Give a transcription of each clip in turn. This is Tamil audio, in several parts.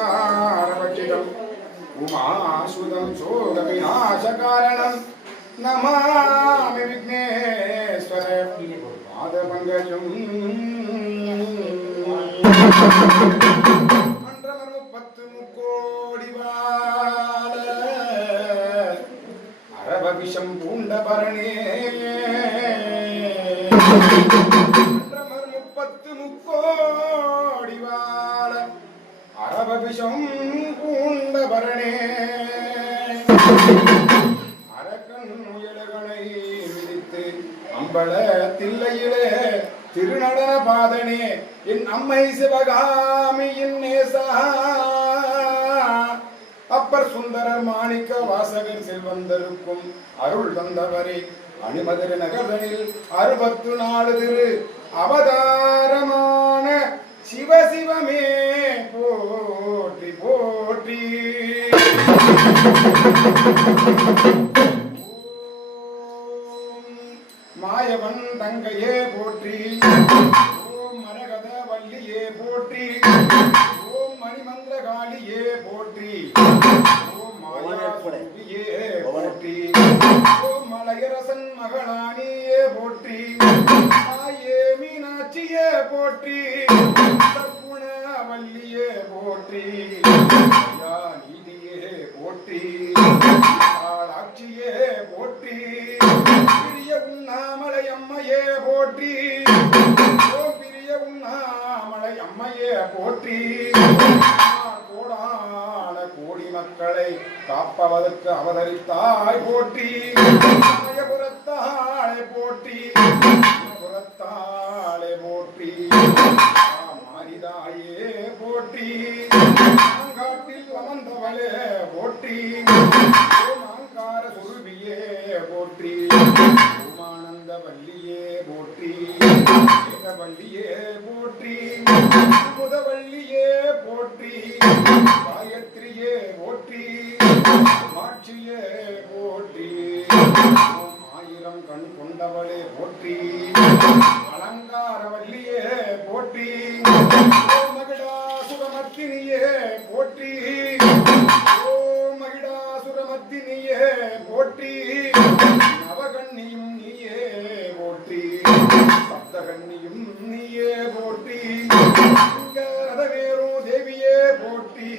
कवित्रजम्बुबलशारपठितम् उमासुतं शोकविनाशकारणं नमामि विघ्नेश्वर पादपङ्कजम् अण्ड्रमर्मुपत्तु मुक्कोडिवाल अरवविषं पूण्डभरणे அரபபிஷம் பூண்டபரணே அரக்கன் முயல்களை மிதித்து அம்பல தில்லையிலே திருநடன பாதனே என் அம்மை சிவகாமியின் நேசா அப்பர் சுந்தரர் மாணிக்க வாசகர் செல்வந்தருக்கும் அருள் தந்தவரே அணிமதுரை நகரனில் 64 திரு அவதாரமான சிவசிவமே போற்றி போற்றி. மாயவன் தங்கையே போற்றி. ஓம் மரகத வள்ளியே போற்றி. ஓம் மணிமந்திரகாளியே போற்றி. ஓம் மாயாசூரியே போற்றி. ஓம் மலையரசன் மகளானியே போற்றி. தாயே மீனாட்சியே போற்றி. சற்குண வள்ளியே போற்றி. நீதியே போற்றி. ஆட்சியே போற்றி. பிரிய உண்ணாமலை அம்மையே போற்றி. ஓ பிரிய உண்ணாமலை அம்மையே போற்றி. கோடான கோடி மக்களை காப்பதற்கு அவதரித்தாய் போற்றி. புறத்தாளை போற்றி. புறத்தாளை போற்றி. மாரிதாயே போற்றி. காட்டில் அமர்ந்தவளே போற்றி. ஓமாங்கார சுருபியே போற்றி. ஓமானந்த வள்ளியே போற்றி. வள்ளியே போற்றி. முதவள்ளியே போற்றி. காயத்ரியே போற்றி. மாட்சியே போற்றி. ஆயிரம் கண் கொண்டவளே போற்றி. அலங்கார வள்ளியே போற்றி. மகிடாசுரமர்த்தினியே போற்றி. ஓ மகிடாசுரமர்த்தினியே போற்றி. நவகண்ணியும் நீயே போற்றி. சப்தகண்ணியும் நீயே போற்றி. ரதவேரோ தேவியே போற்றி.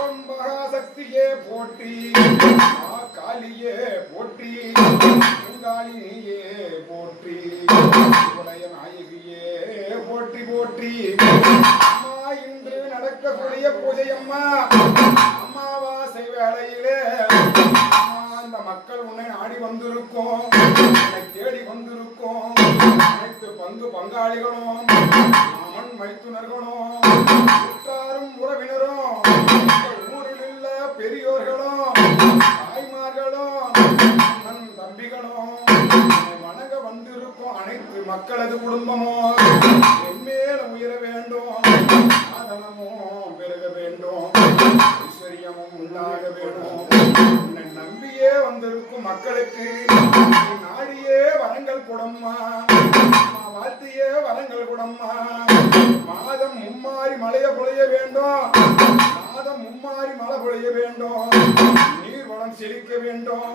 ஓம் மகாசக்தியே போற்றி. காளியே போற்றி. காளியே போற்றி. உடைய நாயகியே போற்றி போற்றி. அம்மா இன்று நடக்கக்கூடிய பூஜை அம்மா அமாவாசை வேளையிலே அந்த மக்கள் உன்னை நாடி வந்திருக்கோம். உன்னை தேடி வந்திருக்கோம். அனைத்து பங்காளிகளும் மாமன் மைத்துனர்களும் உற்றாரும் உறவினரும் ஊரில் உள்ள பெரியோர்களும் தாய்மார்களும் தம்பிகளும் வணங்க வந்திருக்கும் அனைத்து மக்களது குடும்பமும் என்மேல உயர வேண்டும். ஆதனமும் பெருக வேண்டும். ஐஸ்வர்யமும் உண்டாக வேண்டும். உன்னை நம்பியே வந்திருக்கும் மக்களுக்கு நாடியே வரங்கள் கூடம்மா. வாழ்த்தியே வரங்கள் கூடம்மா. மாதம் மும்மாறி மழைய பொழிய வேண்டும். மாதம் மும்மாறி மழை பொழிய வேண்டும். நீர்வளம் செழிக்க வேண்டும்.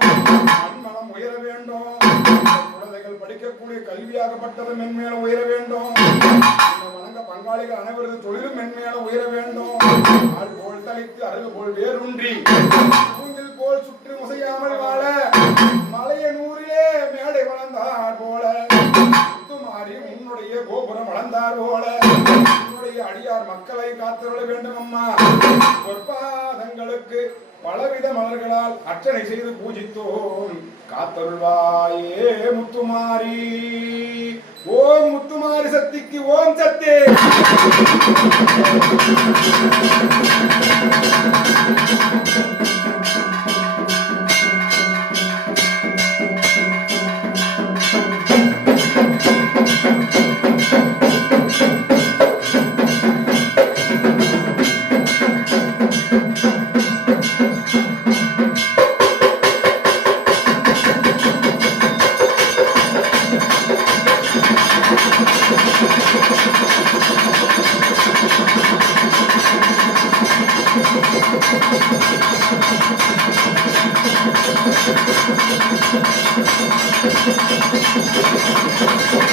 மண்வளம் உயர வேண்டும். குழந்தைகள் படிக்கக்கூடிய கல்வியாகப்பட்டது மென்மேல உயர வேண்டும். வணங்க பங்காளிகள் அனைவரது தொழிலும் மென்மேல உயர வேண்டும். ஆள் போல் தளித்து அருகு போல் வேரூன்றி மூங்கில் போல் சுற்றி முசையாமல் வாழ மலைய நூறிலே மேடை வளர்ந்தார் போல முத்துமாறி உன்னுடைய கோபுரம் வளர்ந்தார் போல உன்னுடைய அடியார் மக்களை காத்துள்ள வேண்டும் அம்மா. பொற்பாதங்களுக்கு பலவித மலர்களால் அர்ச்சனை செய்து பூஜித்தோம். காத்தருள்வாயே முத்துமாரி. ஓம் முத்துமாரி சக்திக்கு ஓம் சக்தி. Thank you.